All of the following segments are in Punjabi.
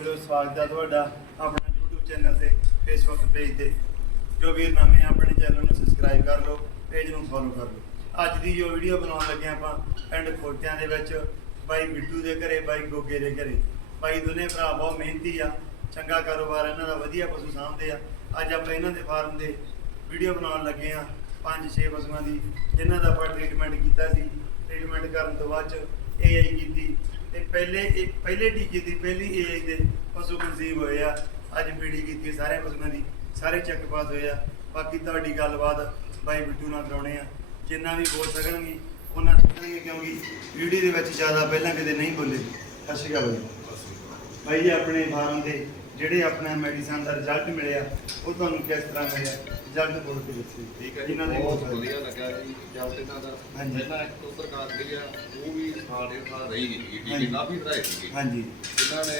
ਵੀਰੋ ਸਵਾਗਤ ਹੈ ਤੁਹਾਡਾ ਆਪਣਾ YouTube ਚੈਨਲ ਤੇ Facebook ਪੇਜ ਤੇ। ਜੋ ਵੀਰ ਨਵੇਂ ਆ, ਆਪਣੇ ਚੈਨਲ ਨੂੰ ਸਬਸਕ੍ਰਾਈਬ ਕਰ ਲਓ ਪੇਜ ਨੂੰ ਫੋਲੋ ਕਰ ਲਓ। ਅੱਜ ਦੀ ਜੋ ਵੀਡੀਓ ਬਣਾਉਣ ਲੱਗੇ ਹਾਂ ਆਪਾਂ ਪਿੰਡ ਖੋਟਿਆਂ ਦੇ ਵਿੱਚ ਬਾਈ ਬਿੱਟੂ ਦੇ ਘਰੇ ਬਾਈ ਗੋਗੇ ਦੇ ਘਰੇ। ਬਾਈ ਦੋਨੇ ਭਰਾ ਬਹੁਤ ਮਿਹਨਤੀ ਆ ਚੰਗਾ ਕਾਰੋਬਾਰ ਇਹਨਾਂ ਦਾ ਵਧੀਆ ਪਸ਼ੂ ਸਾਂਭਦੇ ਆ। ਅੱਜ ਆਪਾਂ ਇਹਨਾਂ ਦੇ ਫਾਰਮ ਦੇ ਵੀਡੀਓ ਬਣਾਉਣ ਲੱਗੇ ਆ ਪੰਜ ਛੇ ਪਸ਼ੂਆਂ ਦੀ ਜਿਨ੍ਹਾਂ ਦਾ ਆਪਾਂ ਟ੍ਰੀਟਮੈਂਟ ਕੀਤਾ ਸੀ। ਟ੍ਰੀਟਮੈਂਟ ਕਰਨ ਤੋਂ ਬਾਅਦ ਚ ਏਆਈ ਕੀਤੀ ਤੇ ਪਹਿਲੇ ਇਹ ਪਹਿਲੇ ਟੀਕੇ ਦੀ ਪਹਿਲੀ ਏਜ ਦੇ ਪਸ਼ੂ ਕਨਸੀਵ ਹੋਏ ਆ। ਅੱਜ ਪੀੜੀ ਕੀਤੀ ਸਾਰੇ ਪਸ਼ੂਆਂ ਦੀ, ਸਾਰੇ ਚੈੱਕ ਪਾਸ ਹੋਏ ਆ। ਬਾਕੀ ਤੁਹਾਡੀ ਗੱਲਬਾਤ ਬਾਈ ਬਿੱਟੂ ਨਾਲ ਕਰਾਉਣੇ ਆ। ਜਿੰਨਾ ਵੀ ਬੋਲ ਸਕਣਗੇ, ਉਹਨਾਂ ਸਕਣਗੇ ਕਿਉਂਕਿ ਵੀਡੀਓ ਦੇ ਵਿੱਚ ਜ਼ਿਆਦਾ ਪਹਿਲਾਂ ਕਦੇ ਨਹੀਂ ਬੋਲੇ। ਸਤਿ ਸ਼੍ਰੀ ਅਕਾਲ ਬਾਈ ਜੀ, ਆਪਣੇ ਫਾਰਮ 'ਤੇ ਜਿਹੜੇ ਆਪਣਾ ਮੈਡੀਸਨ ਦਾ ਰਿਜ਼ਲਟ ਮਿਲਿਆ ਉਹ ਤੁਹਾਨੂੰ ਕਿਸ ਤਰ੍ਹਾਂ ਮਿਲਿਆ? ਰਿਜ਼ਲਟ ਬੋਲ ਕੇ ਦੱਸੋ। ਠੀਕ ਹੈ ਜੀ ਜਿਨ੍ਹਾਂ ਦੇ ਬਹੁਤ ਵਧੀਆ ਲੱਗਾ ਜੀ ਜਦ ਇਹਨਾਂ ਦਾ। ਹਾਂਜੀ। ਪਹਿਲਾਂ ਇੱਕ ਤੋਂ ਸਰਕਾਰ ਮਿਲੀ ਆ ਉਹ ਵੀ ਸਾਲ ਡੇਢ ਸਾਲ ਰਹੀ ਗਈ ਠੀਕ ਹਾਂਜੀ। ਹੈ ਕਾਫੀ ਵਧਾਈ ਸੀ ਹਾਂਜੀ। ਇਹਨਾਂ ਨੇ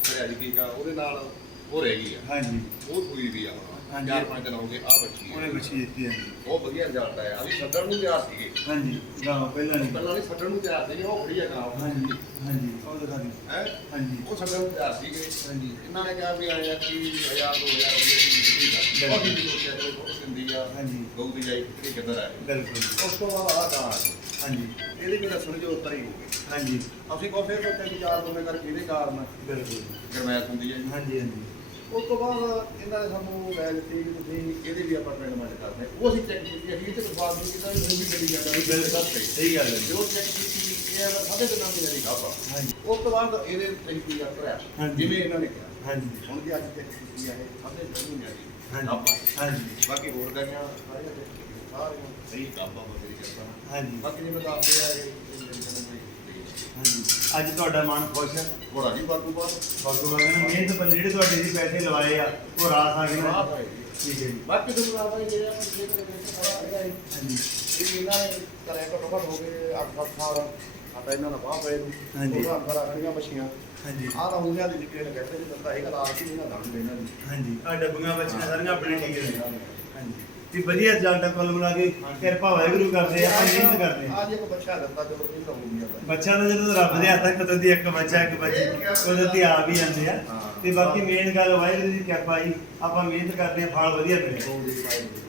ਕਰਿਆ ਜੀ ਟੀਕਾ ਉਹਦੇ ਨਾਲ ਉਹ ਰਹਿ ਗਈ ਆ। ਹਾਂਜੀ। ਉਹ ਸੂਈ ਵੀ ਆ ਹਾਂਜੀ। ਚਾਰ ਪੰਜ ਦਿਨ ਹੋ ਗਏ ਆ ਬੱਚੀ ਉਹਨੇ ਆ। ਬੱਚੀ ਦਿੱਤੀ ਹੈ ਬਹੁਤ ਵਧੀਆ ਰਿਜ਼ਲਟ ਆਇਆ। ਆ ਵੀ ਛੱਡਣ ਨੂੰ ਤਿਆਰ ਸੀਗੇ। ਹਾਂਜੀ ਗਾਂ ਪਹਿਲਾਂ ਨਹੀਂ। ਪਹਿਲਾਂ ਨਹੀਂ ਛੱਡਣ ਨੂੰ ਤਿਆਰ ਸੀਗੇ ਉਹ ਖੜੀ ਆ ਹਾਂਜੀ ਹਾਂਜੀ ਉਹ ਦਿਖਾ ਦਿਓ। ਹੈ? ਹਾਂਜੀ। ਉਹ ਛੱਡਣ ਨੂੰ ਤਿਆਰ ਸੀਗੇ। ਹਾਂਜੀ। ਇਹਨਾਂ ਨੇ ਕਿਹਾ ਵੀ ਆਇਆ ਕਿ 1000 2000 ਰੁਪਏ ਦੀ ਬਿਲਕੁਲ। ਉਹ ਵੀ ਸੋਚਿਆ ਚਲੋ ਬਹੁਤ ਦਿੰਦੀ ਆ। ਹਾਂਜੀ। ਗਊ ਦੀ ਜਾਈ ਕਿਤੇ ਕਿੱਧਰ ਹੈ ਬਿਲਕੁਲ। ਉਸ ਤੋਂ ਬਾਅਦ ਆ ਆ ਗਈ। ਹਾਂਜੀ। ਇਹਦੇ ਵੀ ਦੱਸਣ ਜੋ ਉੱਤਰ ਹੀ ਹੋ ਗਏ। ਹਾਂਜੀ। ਅਸੀਂ ਕੋ ਫੇਰ ਸੋਚਿਆ ਕਿ ਚਾਰ ਬੰਦੇ ਕਰਕੇ ਇਹਦੇ ਕਾਰਨ ਬਿਲਕੁਲ। ਗਰਮੈਸ਼ ਹੁੰਦੀ ਹੈ ਜੀ। ਹਾਂਜੀ ਹਾਂਜੀ। ਉਸ ਤੋਂ ਬਾਅਦ ਇਹਨਾਂ ਨੇ ਸਾਨੂੰ ਲੈ ਦਿੱਤੀ ਕਿ ਤੁਸੀਂ ਇਹਦੇ ਵੀ ਆਪਾਂ ਟ੍ਰੀਟਮੈਂਟ ਕਰਦੇ ਹਾਂ। ਉਹ ਅਸੀਂ ਚੈੱਕ ਕੀਤੀ ਅਸੀਂ ਤੇ ਵਿਸ਼ਵਾਸ ਨਹੀਂ ਕੀਤਾ ਵੀ ਮੈਨੂੰ ਵੀ ਕਰੀ ਜਾਂਦਾ ਵੀ ਬਿਲਕੁਲ ਸਹੀ। ਸਹੀ ਗੱਲ ਹੈ ਜੀ। ਚੈੱਕ ਕੀਤੀ ਇਹ ਵਾਲਾ ਸਾਡੇ ਦਿਨਾਂ ਦੀ ਜਿਹੜੀ ਖਾਪਾ ਹਾਂਜੀ। ਉਸ ਤੋਂ ਬਾਅਦ ਇਹਦੇ ਸਹੀ ਕੀ ਕਰਿਆ ਹਾਂਜੀ। ਜਿਵੇਂ ਇਹਨਾਂ ਨੇ ਕਿਹਾ। ਹਾਂਜੀ। ਹੁਣ ਜੀ ਅੱਜ ਚੈੱਕ ਕੀਤੀ ਹੈ ਇਹ ਸਾਡੇ ਦਿਨ ਦੀ ਹਾਂਜੀ। ਹਾਂਜੀ। ਬਾਕੀ ਹੋਰ ਗਾਈਆਂ ਸਾਰੀਆਂ check ਕੀਤੀਆਂ, ਸਾਰੀਆਂ। ਸਹੀ ਖਾਪਾ ਬਦਲੀ ਕਰਦਾ ਹਾਂਜੀ। ਬਾਕੀ ਜਿਵੇਂ ਦੱਸਦੇ ਆ ਇਹ ਇਹ ਜਿਹੜੀ ਸਾਨੂੰ ਕੋਈ ਹਾਂਜੀ। ਅੱਜ ਤੁਹਾਡਾ ਮਨ ਖੁਸ਼ ਹੈ? ਬੜਾ ਜੀ ਬਾਕੀ ਬਾਤ ਭਗਵਾਨ ਨੇ ਮਿਹਨਤ ਪਰ ਜਿਹੜੇ ਤੁਹਾਡੇ ਜੀ ਪੈਸੇ ਲਵਾਏ ਆ ਉਹ ਰਾਸ ਆ ਗਏ ਰਾਤ ਹੈ ਜੀ। ਠੀਕ ਹੈ ਜੀ। ਬਾਕੀ ਤੁਹਾਨੂੰ ਆਪ ਹੀ ਜਿਹੜਾ ਜੇ। ਕਰੇ ਹਾਂਜੀ। ਇਹ ਇਹਨਾਂ ਨੇ ਕਰਿਆ ਘੱਟੋ ਘੱਟ ਹੋ ਗਏ 8-7 ਸਾਲ। ਆਪਾਂ ਇਹਨਾਂ ਨਾਲ ਬਾਹ ਪਏ ਨੂੰ। ਹਾਂਜੀ। ਉਹਦਾ ਅੰਦਰ ਆਖਣੀਆਂ ਮੱਛੀਆਂ। ਹਾਂਜੀ। ਆਹ ਤਾਂ ਹੁੰਦੀਆਂ ਦੀ ਨਿੱਕੇ ਨੇ ਕਹਿੰਦੇ ਜੀ ਬੰਦਾ ਇਹ ਗੱਲ ਆਪ ਹੀ ਇਹਨਾਂ ਦੰਦ ਇਹਨਾਂ ਦੀ। ਹਾਂਜੀ। ਆ ਡੱਬੀਆਂ ਬੱਚੀਆਂ ਸਾਰੀਆਂ ਆਪਣੇ ਟੀਕੇ ਨੇ ਹਾਂਜੀ। ਤੇ ਵਧੀਆ ਰਿਜ਼ਲਟ ਕੁੱਲ ਮਿਲਾ ਕੇ ਕਿਰਪਾ ਵਾਹਿਗੁਰੂ ਕਰਦੇ ਆ ਆਪਾਂ ਮਿਹਨਤ ਕਰਦੇ ਆ। ਅੱਜ ਇੱਕ ਬੱਚਾ ਦਿੱਤਾ ਚਲੋ ਕੀ ਕਹੂੰਗੀ ਆਪਾਂ ਬੱਚਾ ਦਾ ਜਦੋਂ ਰੱਬ ਦੇ ਹੱਥਾਂ ਕਦੋਂ ਦੀ ਇੱਕ ਬੱਚਾ ਇੱਕ ਬੱਚੀ ਕੁਦਰਤੀ ਆ ਵੀ ਜਾਂਦੇ ਆ। ਤੇ ਬਾਕੀ ਮੇਨ ਗੱਲ ਵਾਹਿਗੁਰੂ ਦੀ ਕਿਰਪਾ ਜੀ ਆਪਾਂ ਮਿਹਨਤ ਕਰਦੇ ਆ ਫਲ ਵਧੀਆ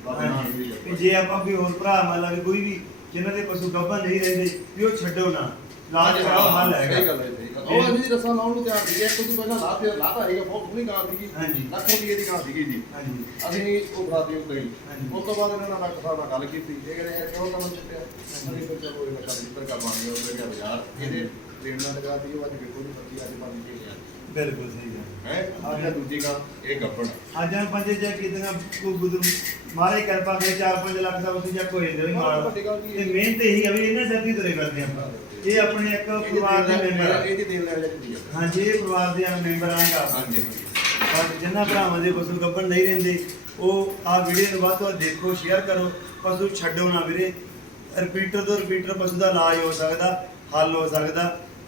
ਹਾਂਜੀ। ਤੇ ਜੇ ਆਪਾਂ ਕੋਈ ਹੋਰ ਭਰਾ ਮੰਨ ਲਾ ਵੀ ਕੋਈ ਵੀ ਜਿਨ੍ਹਾਂ ਦੇ ਪਸ਼ੂ ਗੱਭਾ ਨਹੀਂ ਰਹਿੰਦੇ ਵੀ ਉਹ ਛੱਡੋ ਨਾ। ਲਾਜ ਕਰਾਓ ਹੱਲ ਹੈਗਾ। ਉਹ ਅਸੀਂ ਰਸਾ ਲਾਉਣ ਨੂੰ ਤਿਆਰ ਸੀਗੇ ਇੱਕ ਤੋਂ ਪਹਿਲਾਂ ਲਾ ਤੇ ਲਾਤਾ ਹੈਗਾ ਬਹੁਤ ਸੋਹਣੀ ਗਾਂ ਸੀਗੀ। ਹਾਂਜੀ। ਲੱਖ ਰੁਪਏ ਦੀ ਗਾਂ ਸੀਗੀ ਜੀ। ਹਾਂਜੀ। ਅਸੀਂ ਉਹ ਖਾਤੇ ਉੱਤੇ ਹਾਂਜੀ। ਉਸ ਤੋਂ ਬਾਅਦ ਇਹਨਾਂ ਨਾਲ ਡਾਕਟਰ ਸਾਹਿਬ ਨਾਲ ਗੱਲ ਕੀਤੀ। ਇਹ ਕਹਿੰਦੇ ਯਾਰ ਕਿਉਂ ਕੰਮ ਚੁੱਕਿਆ? ਅਸੀਂ ਫਿਰ ਚਲੋ ਇਹ ਕਰ ਦਿੱਤਰ ਕਰਵਾਵਾਂਗੇ ਉਹ ਜਿਹੜਾ ਬਾਜ਼ਾਰ। ਇਹਦੇ ਟ੍ਰੀਟਮੈਂਟ ਕਰਾਤੀ ਉਹ ਅੱਜ ਬਿਲਕੁਲ ਨਹੀਂ ਪੱਤੀ ਅੱਜ ਪੰਜ ਕੇ ਲਿਆ ਬਿਲਕੁਲ ਸਹੀ ਗੱਲ। ਹੈ? ਅੱਜ ਦੂਜੀ ਗਾਂ ਇਹ ਗੱਪਣ ਅੱਜ ਆ ਪੰਜੇ ਜੇ ਕਿਤਨਾ ਕੋ ਗੁਦਰ ਮਾਰੇ ਕਿਰਪਾ ਕਰੇ 4-5 ਲੱਖ ਦਾ ਤੁਸੀਂ ਜਾ ਕੋਈ ਦੇ ਵੀ ਮਾਲ ਵੱਡੀ ਗੱਲ ਕੀ ਤੇ ਹੈ? ਮਿਹਨਤ ਇਹੀ ਆ ਵੀ ਇਹਨਾਂ ਸਰਦੀ ਤੁਰੇ ਕਰਦੇ ਆਪਾਂ। ਇਹ ਆਪਣੇ ਇੱਕ ਪਰਿਵਾਰ ਦੇ ਮੈਂਬਰ ਆ। ਇਹਦੀ ਦੇਣ ਲੈਣ ਜਾਂਦੀ ਹੈ ਹਾਂਜੀ ਇਹ ਪਰਿਵਾਰ ਦੇ ਮੈਂਬਰ ਆਂਗਾ ਹਾਂਜੀ ਪਰ ਜਿਨ੍ਹਾਂ ਭਰਾਵਾਂ ਦੇ ਪਸ਼ੂ ਗੱਭਣ ਨਹੀਂ ਰਹਿੰਦੇ ਉਹ ਆ ਵੀਡੀਓ ਨੂੰ ਵੱਧ ਤੋਂ ਵੱਧ ਦੇਖੋ ਸ਼ੇਅਰ ਕਰੋ। ਪਸ਼ੂ ਛੱਡੋ ਨਾ ਵੀਰੇ। ਰਿਪੀਟਰ ਤੋਂ ਰਿਪੀਟਰ ਪਸ਼ੂ ਦਾ ਇਲਾਜ ਹੋ ਸਕਦਾ ਹੱਲ ਹੋ ਸਕਦਾ।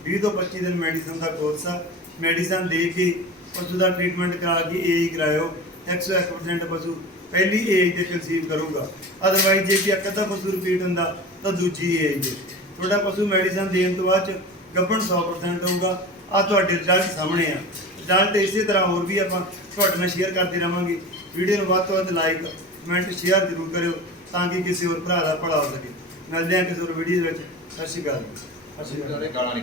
20 ਤੋਂ 25 ਦਿਨ ਮੈਡੀਸਨ ਦਾ ਕੋਰਸ ਆ। ਮੈਡੀਸਨ ਦੇ ਕੇ ਪਸ਼ੂ ਦਾ ਟ੍ਰੀਟਮੈਂਟ ਕਰਾ ਕੇ ਏਜ ਕਰਾਇਓ। 101% ਪਸ਼ੂ ਪਹਿਲੀ ਏਜ ਦੇ ਕਨਸੀਵ ਕਰੂਗਾ। ਅਦਰਵਾਈਜ਼ ਜੇ ਕਿ ਇੱਕ ਅੱਧਾ ਪਸ਼ੂ ਰਿਪੀਟ ਹੁੰਦਾ, ਤਾਂ ਦੂਜੀ ਏਜ ਤੇ। ਤੁਹਾਡਾ ਪਸ਼ੂ ਮੈਡੀਸਨ ਦੇਣ ਤੋਂ ਬਾਅਦ ਚ ਗੱਭਣ 100% ਹੋਊਗਾ। ਆ ਤੁਹਾਡੇ ਰਿਜ਼ਲਟ ਸਾਹਮਣੇ ਆ। ਰਿਜ਼ਲਟ ਇਸੇ ਤਰ੍ਹਾਂ ਹੋਰ ਵੀ ਆਪਾਂ ਤੁਹਾਡੇ ਨਾਲ ਸ਼ੇਅਰ ਕਰਦੇ ਰਵਾਂਗੇ। ਵੀਡੀਓ ਨੂੰ ਵੱਧ ਤੋਂ ਵੱਧ ਲਾਈਕ ਕਮੈਂਟ ਸ਼ੇਅਰ ਜ਼ਰੂਰ ਕਰਿਓ ਤਾਂ ਕਿ ਕਿਸੇ ਹੋਰ ਭਰਾ ਦਾ ਭਲਾ ਹੋ ਸਕੇ। ਮਿਲਦੇ ਹਾਂ ਕਿਸੇ ਹੋਰ ਵੀਡੀਓ ਵਿੱਚ। ਸਤਿ ਸ਼੍ਰੀ ਅਕਾਲ। ਸਤਿ ਸ਼੍ਰੀ ਅਕਾਲ।